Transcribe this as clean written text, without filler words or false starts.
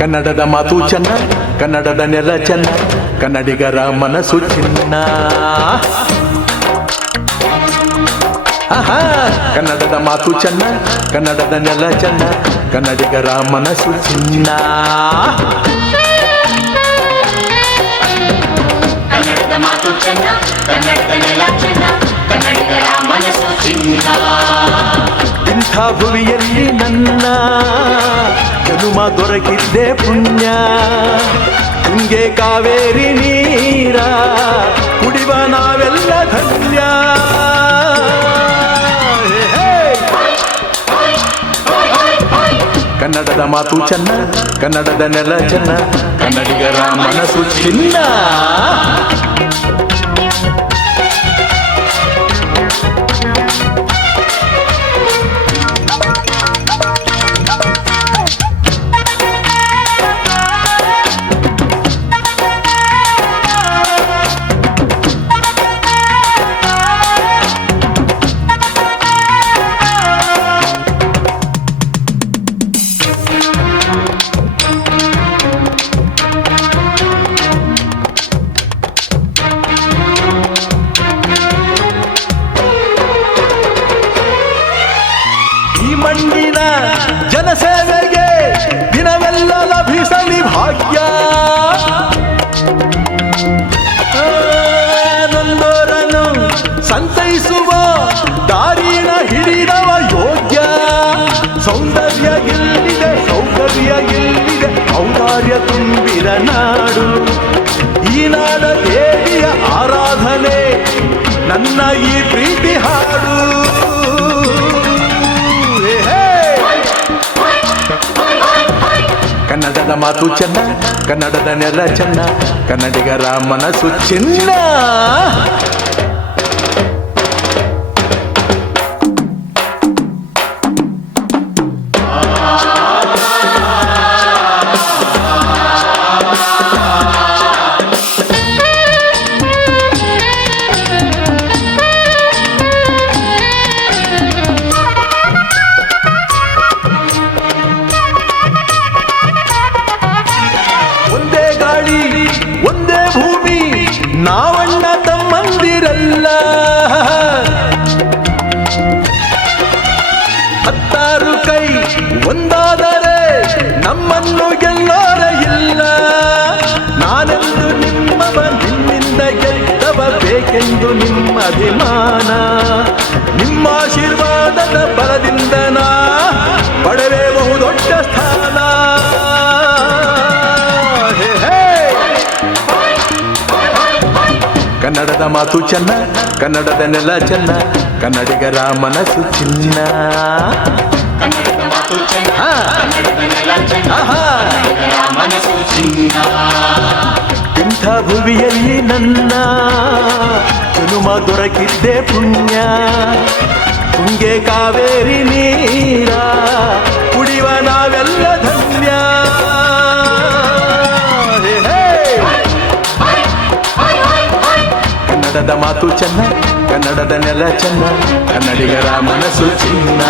ಕನ್ನಡದ ಮಾತು ಚೆನ್ನ, ಕನ್ನಡದ ನೆಲ ಚೆನ್ನ, ಕನ್ನಡಿಗರ ಮನಸ್ಸು ಚಿನ್ನ. ಆಹಾ, ಕನ್ನಡದ ಮಾತು ಚೆನ್ನ, ಕನ್ನಡದ ನೆಲ ಚೆನ್ನ, ಕನ್ನಡಿಗರ ಮನಸ್ಸು ಚಿನ್ನ. ಕನ್ನಡದ ಮಾತು ಚೆನ್ನ, ಕನ್ನಡದ ನೆಲ ಚೆನ್ನ, ಕನ್ನಡಿಗರ ಮನಸ್ಸು ಚಿನ್ನ. ಇಂಥ ಭುವಿಯಲ್ಲಿ ನನ್ನ ಜನುಮ ದೊರಕಿದ್ದೆ ಪುಣ್ಯ. ತುಂಗೆ ಕಾವೇರಿ ನೀರ ಕುಡಿವ ನಾವೆಲ್ಲ ಧನ್ಯ. ಕನ್ನಡದ ಮಾತು ಚೆನ್ನ, ಕನ್ನಡದ ನೆಲ ಚೆನ್ನ, ಕನ್ನಡಿಗರ ಮನಸ್ಸು ಚಿನ್ನ. ಮಣ್ಣಿನ ಜನಸೇವೆಗೆ ದಿನವೆಲ್ಲ ಲಭಿಸಲಿ ಭಾಗ್ಯ. ನೊಂದೋರನ್ನು ಸಂತೈಸುವ ದಾರಿನ ಹಿಡಿದವ ಯೋಗ್ಯ. ಸೌಂದರ್ಯ ಎಲ್ಲಿದೆ, ಸೌಕರ್ಯ ಎಲ್ಲಿದೆ, ಔದಾರ್ಯ ತುಂಬಿದ ನಾಡು. ಈ ನಾಡ ದೇವಿಯ ಆರಾಧನೆ ನನ್ನ ಈ ಪ್ರೀತಿ ಹಾಡು. ಕನ್ನಡದ ಮಾತು ಚೆನ್ನ, ಕನ್ನಡದ ನೆಲ ಚೆನ್ನ, ಕನ್ನಡಿಗರ ಮನಸ್ಸು ಚಿನ್ನ. ಒಂದೇ ಭೂಮಿ ನಾವಣ್ಣ ತಮ್ಮಂದಿರಲ್ಲ. 10 ಕೈ ಒಂದಾದರೆ ನಮ್ಮನ್ನು ಗೆಲ್ಲೋರ ಇಲ್ಲ. ನಾನೆಂದು ನಿಮ್ಮವ, ನಿಮ್ಮಿಂದ ಗೆದ್ದವ ಬೇಕೆಂದು ನಿಮ್ಮ ಅಭಿಮಾನ. ನಿಮ್ಮ ಆಶೀರ್ವಾದದ ಬಲದಿಂದ ನಾ ಪಡೆವೆ ಬಹುದೊಡ್ಡ ಸ್ಥಾನ. ಕನ್ನಡದ ಮಾತು ಚೆನ್ನ, ಕನ್ನಡದ ನೆಲ ಚೆನ್ನ, ಕನ್ನಡಿಗರ ಮನಸ್ಸು ಚಿನ್ನ. ಕನ್ನಡದ ಮಾತು ಚೆನ್ನ, ಕನ್ನಡದ ನೆಲ ಚೆನ್ನ, ಕನ್ನಡಿಗರ ಮನಸ್ಸು ಚಿನ್ನ. ಇಂಥ ಭುವಿಯಲ್ಲಿ ನನ್ನ ಜನುಮ ದೊರಕಿದ್ದೆ ಪುಣ್ಯ. ತುಂಗೆ ಕಾವೇರಿ ನೀರ ಕುಡಿವ ನಾವೆಲ್ಲ ಧನ್ಯ. ಕನ್ನಡದ ಮಾತು ಚೆನ್ನ, ಕನ್ನಡದ ನೆಲ ಚೆನ್ನ, ಕನ್ನಡಿಗರ ಮನಸ್ಸು ಚಿನ್ನ.